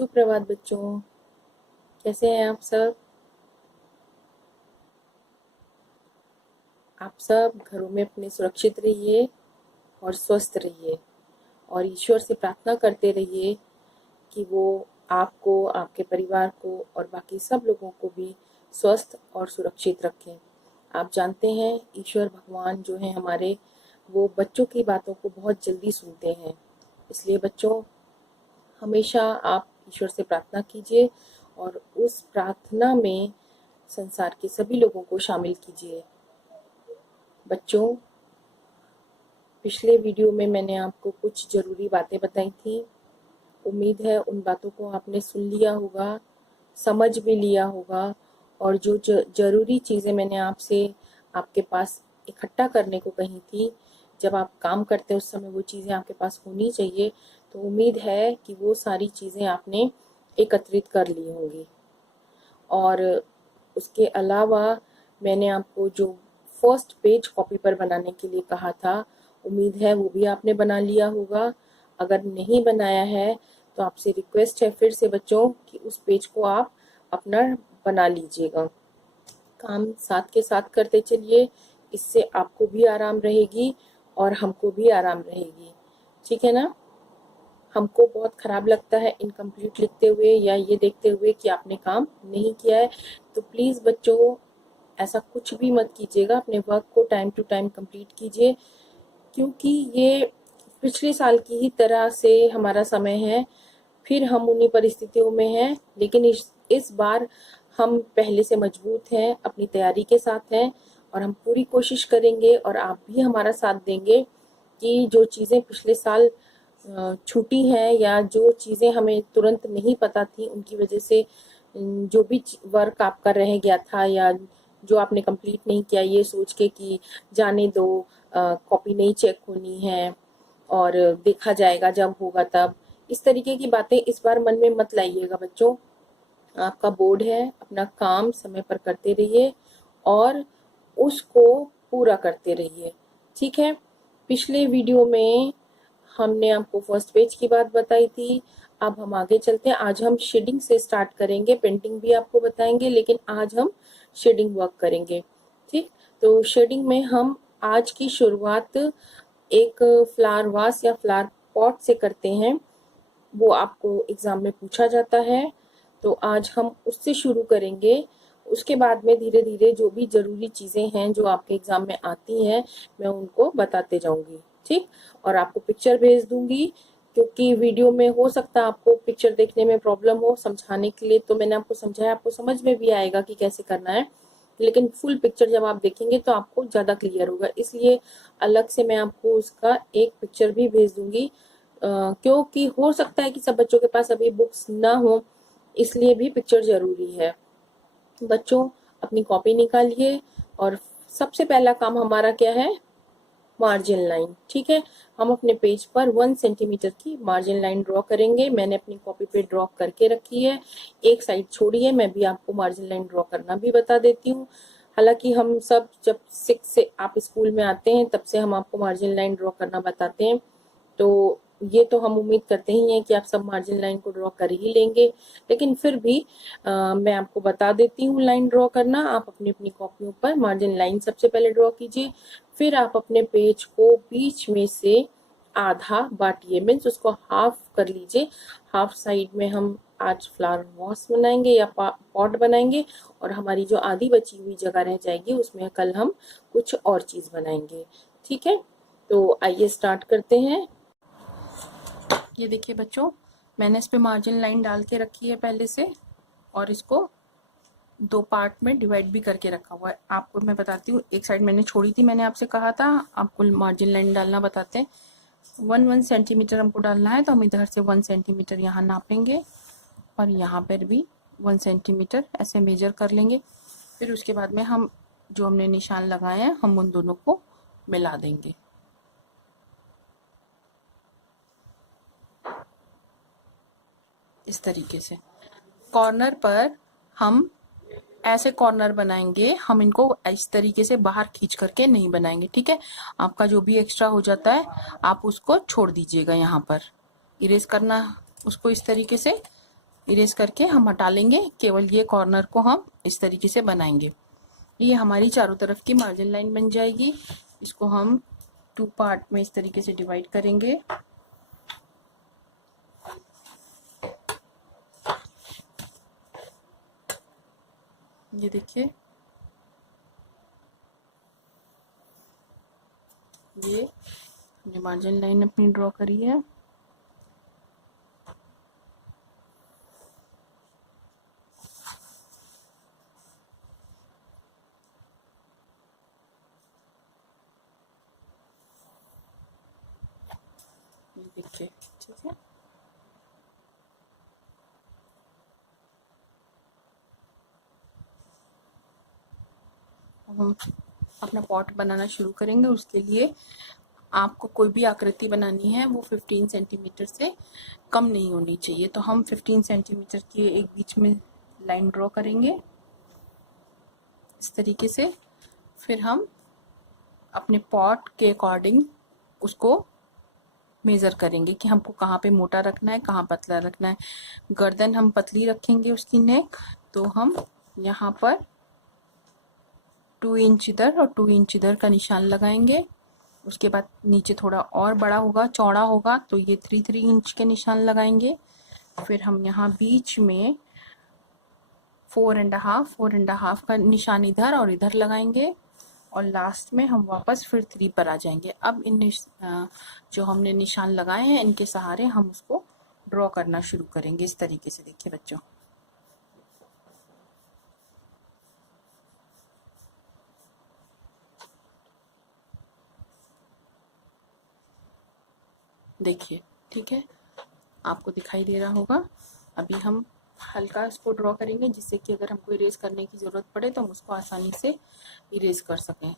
सुप्रभात बच्चों, कैसे हैं आप सब। आप सब घरों में अपने सुरक्षित रहिए और स्वस्थ रहिए और ईश्वर से प्रार्थना करते रहिए कि वो आपको, आपके परिवार को और बाकी सब लोगों को भी स्वस्थ और सुरक्षित रखें। आप जानते हैं ईश्वर भगवान जो हैं हमारे, वो बच्चों की बातों को बहुत जल्दी सुनते हैं। इसलिए बच्चों, हमेशा आप ईश्वर से प्रार्थना कीजिए और उस प्रार्थना में संसार के सभी लोगों को शामिल कीजिए। बच्चों, पिछले वीडियो में मैंने आपको कुछ ज़रूरी बातें बताई थी। उम्मीद है उन बातों को आपने सुन लिया होगा, समझ भी लिया होगा और जो ज़रूरी चीज़ें मैंने आपसे आपके पास इकट्ठा करने को कही थी, जब आप काम करते हैं उस समय वो चीज़ें आपके पास होनी चाहिए, तो उम्मीद है कि वो सारी चीज़ें आपने एकत्रित कर ली होंगी। और उसके अलावा मैंने आपको जो फर्स्ट पेज कॉपी पर बनाने के लिए कहा था, उम्मीद है वो भी आपने बना लिया होगा। अगर नहीं बनाया है तो आपसे रिक्वेस्ट है फिर से बच्चों कि उस पेज को आप अपना बना लीजिएगा। काम साथ के साथ करते चलिए, इससे आपको भी आराम रहेगी और हमको भी आराम रहेगी, ठीक है ना। हमको बहुत ख़राब लगता है इनकम्प्लीट लिखते हुए या ये देखते हुए कि आपने काम नहीं किया है। तो प्लीज़ बच्चों, ऐसा कुछ भी मत कीजिएगा, अपने वर्क को टाइम टू टाइम कंप्लीट कीजिए, क्योंकि ये पिछले साल की ही तरह से हमारा समय है। फिर हम उन्हीं परिस्थितियों में हैं, लेकिन इस बार हम पहले से मजबूत हैं, अपनी तैयारी के साथ हैं और हम पूरी कोशिश करेंगे और आप भी हमारा साथ देंगे कि जो चीज़ें पिछले साल छूटी हैं या जो चीज़ें हमें तुरंत नहीं पता थी, उनकी वजह से जो भी वर्क आपका रह गया था या जो आपने कंप्लीट नहीं किया ये सोच के कि जाने दो, कॉपी नहीं चेक होनी है और देखा जाएगा जब होगा तब, इस तरीके की बातें इस बार मन में मत लाइएगा बच्चों। आपका बोर्ड है, अपना काम समय पर करते रहिए और उसको पूरा करते रहिए, ठीक है। पिछले वीडियो में हमने आपको फर्स्ट पेज की बात बताई थी। अब हम आगे चलते हैं। आज हम शेडिंग से स्टार्ट करेंगे, पेंटिंग भी आपको बताएंगे, लेकिन आज हम शेडिंग वर्क करेंगे, ठीक। तो शेडिंग में हम आज की शुरुआत एक फ्लावर वास या फ्लावर पॉट से करते हैं। वो आपको एग्जाम में पूछा जाता है, तो आज हम उससे शुरू करेंगे। उसके बाद में धीरे धीरे जो भी जरूरी चीजें हैं जो आपके एग्जाम में आती हैं, मैं उनको बताते जाऊंगी, ठीक। और आपको पिक्चर भेज दूंगी, क्योंकि वीडियो में हो सकता है आपको पिक्चर देखने में प्रॉब्लम हो। समझाने के लिए तो मैंने आपको समझाया, आपको समझ में भी आएगा कि कैसे करना है, लेकिन फुल पिक्चर जब आप देखेंगे तो आपको ज़्यादा क्लियर होगा। इसलिए अलग से मैं आपको उसका एक पिक्चर भी भेज दूंगी, क्योंकि हो सकता है कि सब बच्चों के पास अभी बुक्स ना हो, इसलिए भी पिक्चर जरूरी है। बच्चों, अपनी कॉपी निकालिए और सबसे पहला काम हमारा क्या है, मार्जिन लाइन, ठीक है। हम अपने पेज पर 1 सेंटीमीटर की मार्जिन लाइन ड्रॉ करेंगे। मैंने अपनी कॉपी पे ड्रॉ करके रखी है, एक साइड छोड़ी है। मैं भी आपको मार्जिन लाइन ड्रॉ करना भी बता देती हूँ। हालांकि हम सब जब 6 से आप स्कूल में आते हैं तब से हम आपको मार्जिन लाइन ड्रॉ करना बताते हैं, तो ये तो हम उम्मीद करते ही हैं कि आप सब मार्जिन लाइन को ड्रॉ कर ही लेंगे, लेकिन फिर भी मैं आपको बता देती हूँ लाइन ड्रॉ करना। आप अपनी अपनी कॉपियों पर मार्जिन लाइन सबसे पहले ड्रॉ कीजिए, फिर आप अपने पेज को बीच में से आधा बांटिए, मीन्स उसको हाफ कर लीजिए। हाफ साइड में हम आज फ्लावर वॉस बनाएंगे या पॉट बनाएंगे, और हमारी जो आधी बची हुई जगह रह जाएगी उसमें कल हम कुछ और चीज बनाएंगे, ठीक है। तो आइए स्टार्ट करते हैं। ये देखिए बच्चों, मैंने इस पे मार्जिन लाइन डाल के रखी है पहले से, और इसको 2 पार्ट में डिवाइड भी करके रखा हुआ है। आपको मैं बताती हूँ, एक साइड मैंने छोड़ी थी, मैंने आपसे कहा था आपको मार्जिन लाइन डालना बताते हैं। 1 सेंटीमीटर हमको डालना है, तो हम इधर से 1 सेंटीमीटर यहाँ नापेंगे और यहाँ पर भी 1 सेंटीमीटर ऐसे मेजर कर लेंगे। फिर उसके बाद में हम जो हमने निशान लगाए हैं हम उन दोनों को मिला देंगे। इस तरीके से कॉर्नर पर हम ऐसे कॉर्नर बनाएंगे, हम इनको इस तरीके से बाहर खींच करके नहीं बनाएंगे, ठीक है। आपका जो भी एक्स्ट्रा हो जाता है आप उसको छोड़ दीजिएगा, यहाँ पर इरेज करना उसको इस तरीके से। इरेज करके हम हटा लेंगे, केवल ये कॉर्नर को हम इस तरीके से बनाएंगे। ये हमारी चारों तरफ की मार्जिन लाइन बन जाएगी। इसको हम 2 पार्ट में इस तरीके से डिवाइड करेंगे। ये देखिए, ये हमने मार्जिन लाइन अपनी ड्रॉ करी है। ये देखिए, ठीक है। अब हम अपना पॉट बनाना शुरू करेंगे। उसके लिए आपको कोई भी आकृति बनानी है वो 15 सेंटीमीटर से कम नहीं होनी चाहिए। तो हम 15 सेंटीमीटर की एक बीच में लाइन ड्रॉ करेंगे इस तरीके से। फिर हम अपने पॉट के अकॉर्डिंग उसको मेज़र करेंगे कि हमको कहाँ पे मोटा रखना है, कहाँ पतला रखना है। गर्दन हम पतली रखेंगे उसकी नेक, तो हम यहाँ पर 2 इंच इधर और 2 इंच इधर का निशान लगाएंगे। उसके बाद नीचे थोड़ा और बड़ा होगा, चौड़ा होगा, तो ये 3 इंच के निशान लगाएंगे। फिर हम यहाँ बीच में 4.5 का निशान इधर और इधर लगाएंगे और लास्ट में हम वापस फिर 3 पर आ जाएंगे। अब जो हमने निशान लगाए हैं इनके सहारे हम उसको ड्रॉ करना शुरू करेंगे इस तरीके से। देखिए बच्चों, देखिए, ठीक है, आपको दिखाई दे रहा होगा। अभी हम हल्का इसको ड्रॉ करेंगे जिससे कि अगर हमको इरेज करने की ज़रूरत पड़े तो हम उसको आसानी से इरेज कर सकें।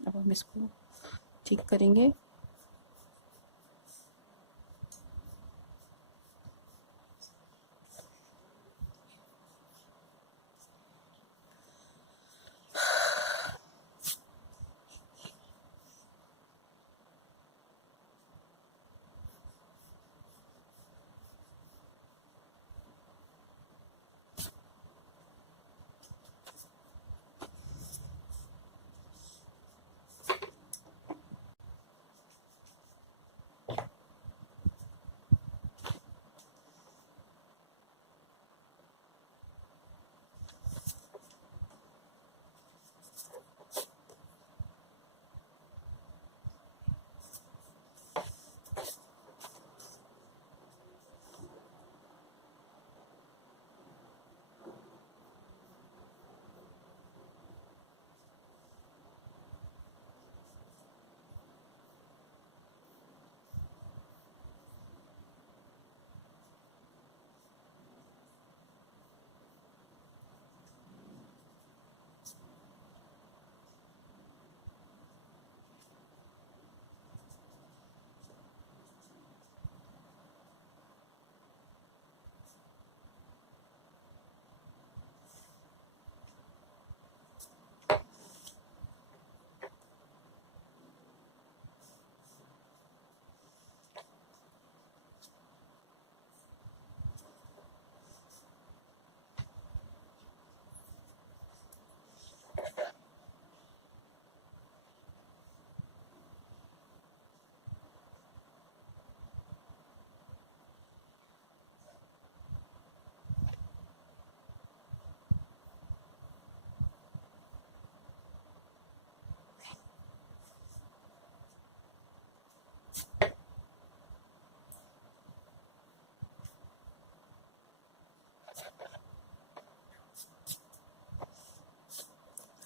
अब हम इसको ठीक करेंगे।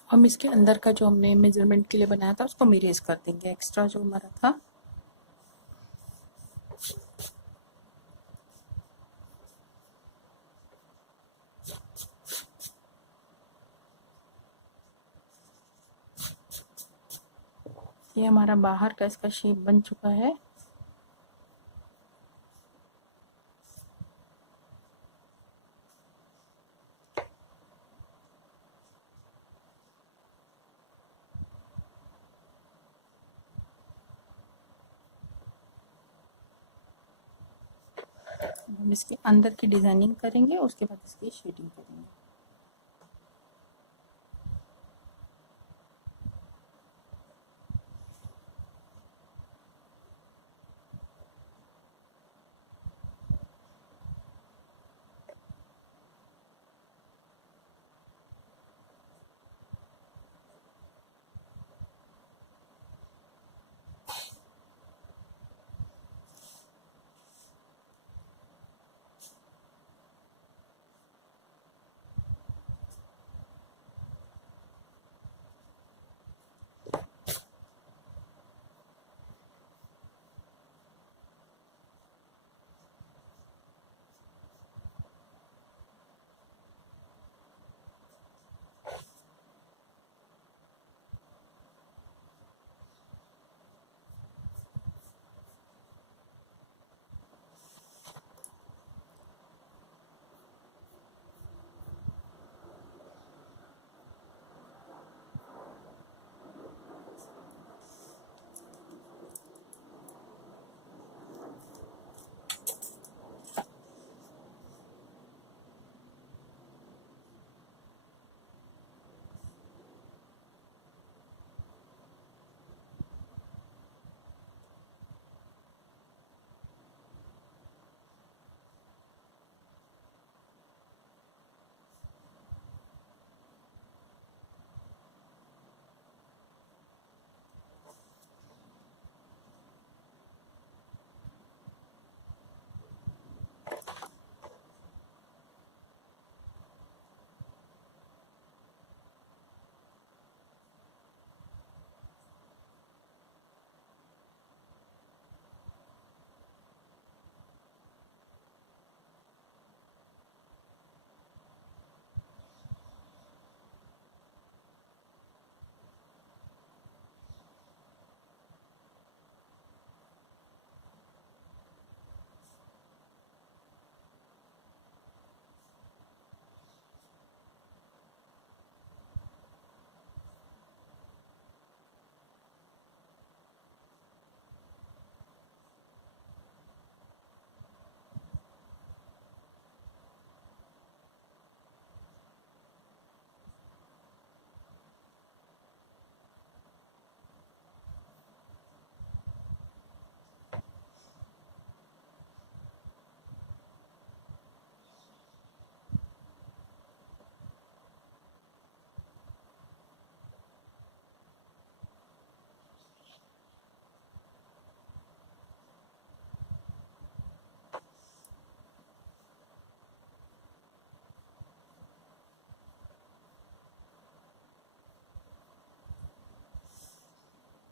हम इसके अंदर का जो हमने मेजरमेंट के लिए बनाया था उसको हम इरेज कर देंगे, एक्स्ट्रा जो हमारा था। ये हमारा बाहर का इसका शेप बन चुका है। हम इसके अंदर की डिज़ाइनिंग करेंगे, उसके बाद इसकी शेडिंग करेंगे।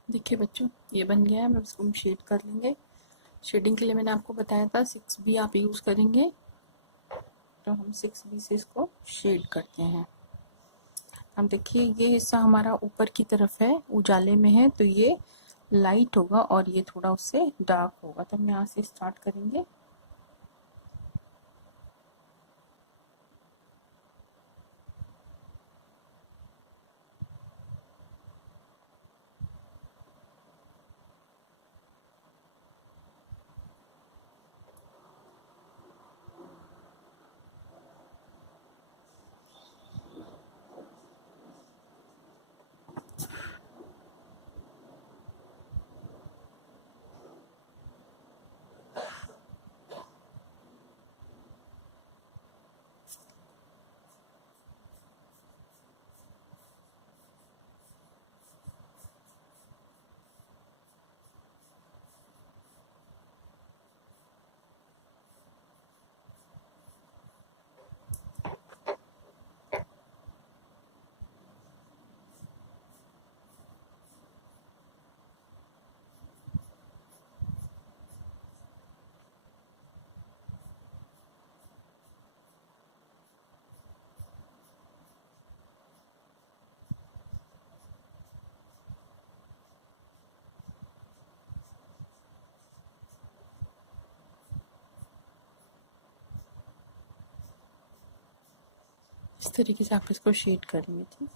देखिए बच्चों, ये बन गया है। अब इसको हम शेड कर लेंगे। शेडिंग के लिए मैंने आपको बताया था 6B आप यूज़ करेंगे, तो हम 6B से इसको शेड करते हैं। अब देखिए ये हिस्सा हमारा ऊपर की तरफ है, उजाले में है, तो ये लाइट होगा और ये थोड़ा उससे डार्क होगा। तो हम यहाँ से स्टार्ट करेंगे। इस तरीके से आप इसको शेड करेंगे। ठीक,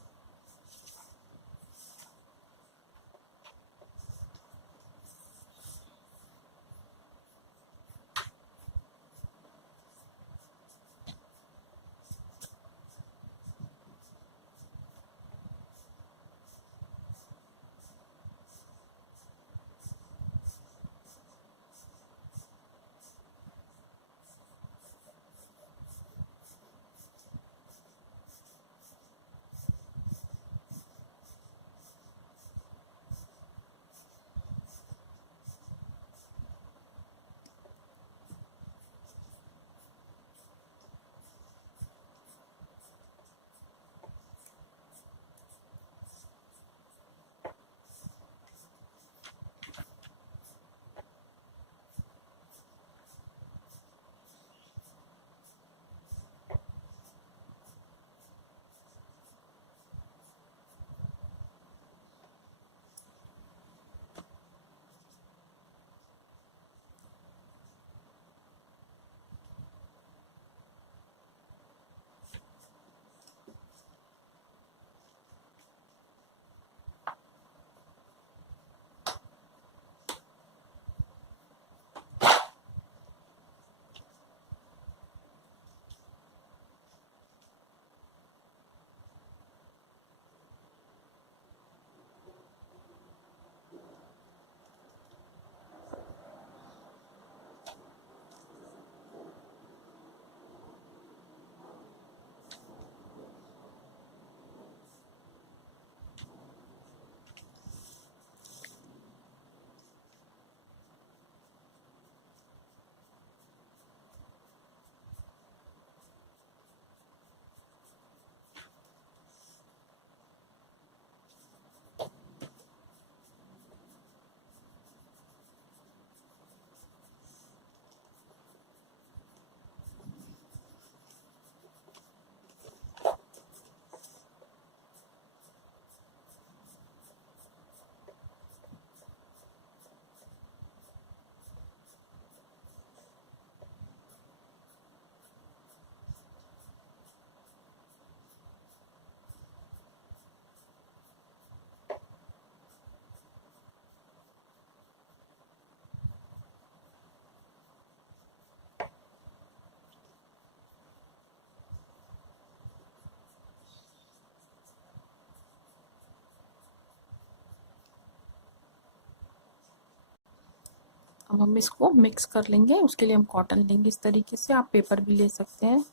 अब हम इसको मिक्स कर लेंगे। उसके लिए हम कॉटन लेंगे इस तरीके से, आप पेपर भी ले सकते हैं।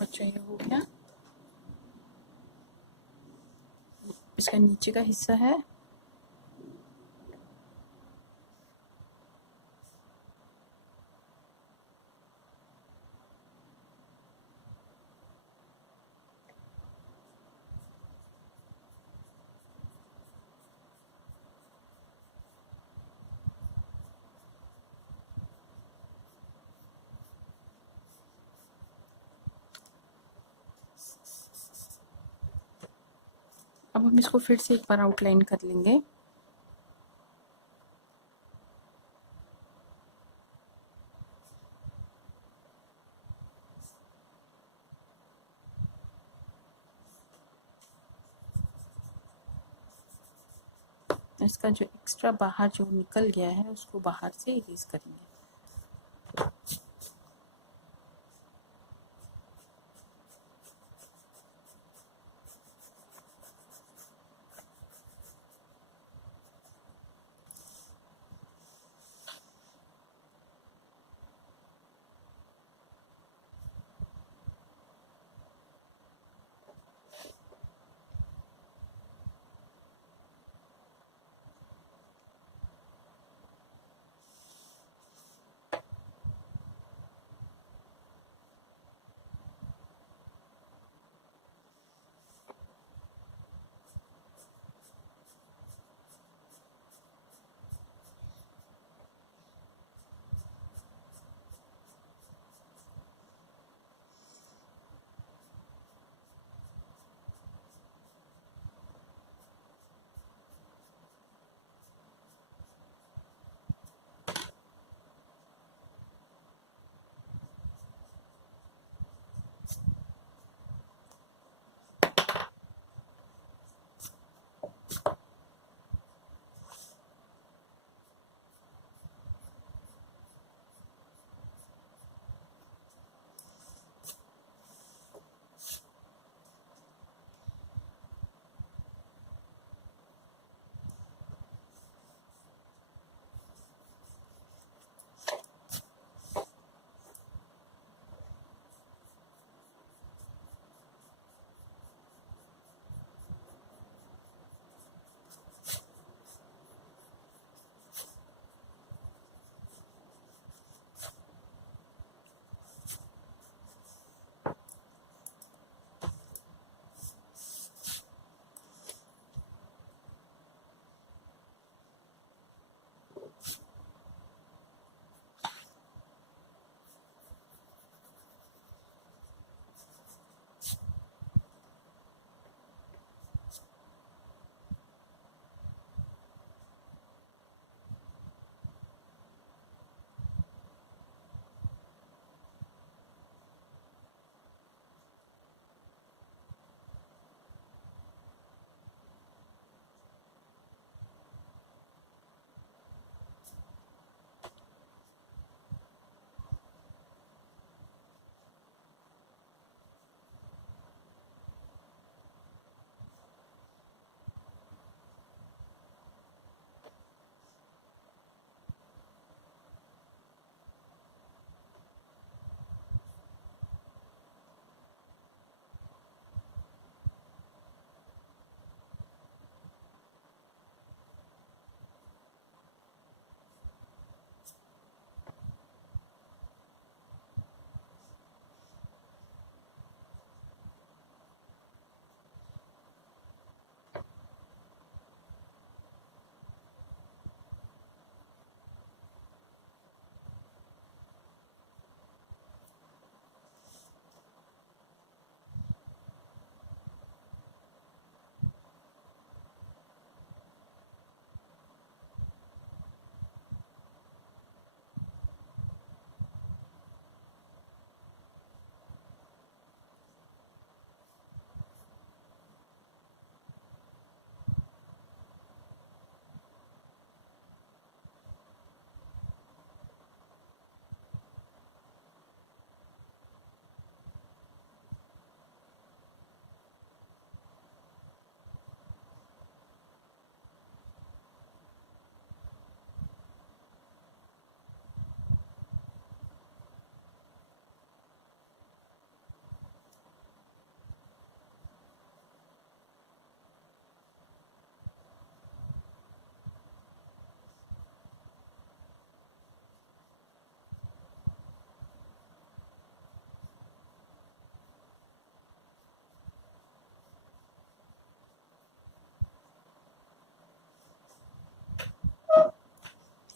बच्चा ये हो गया। इसका नीचे का हिस्सा है, अब हम इसको फिर से एक बार आउटलाइन कर लेंगे। इसका जो एक्स्ट्रा बाहर जो निकल गया है उसको बाहर से इरेज करेंगे।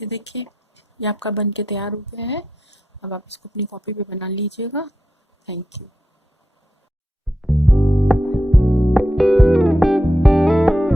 ये देखिए, ये आपका बन के तैयार हो गया है। अब आप इसको अपनी कॉपी पे बना लीजिएगा। Thank you.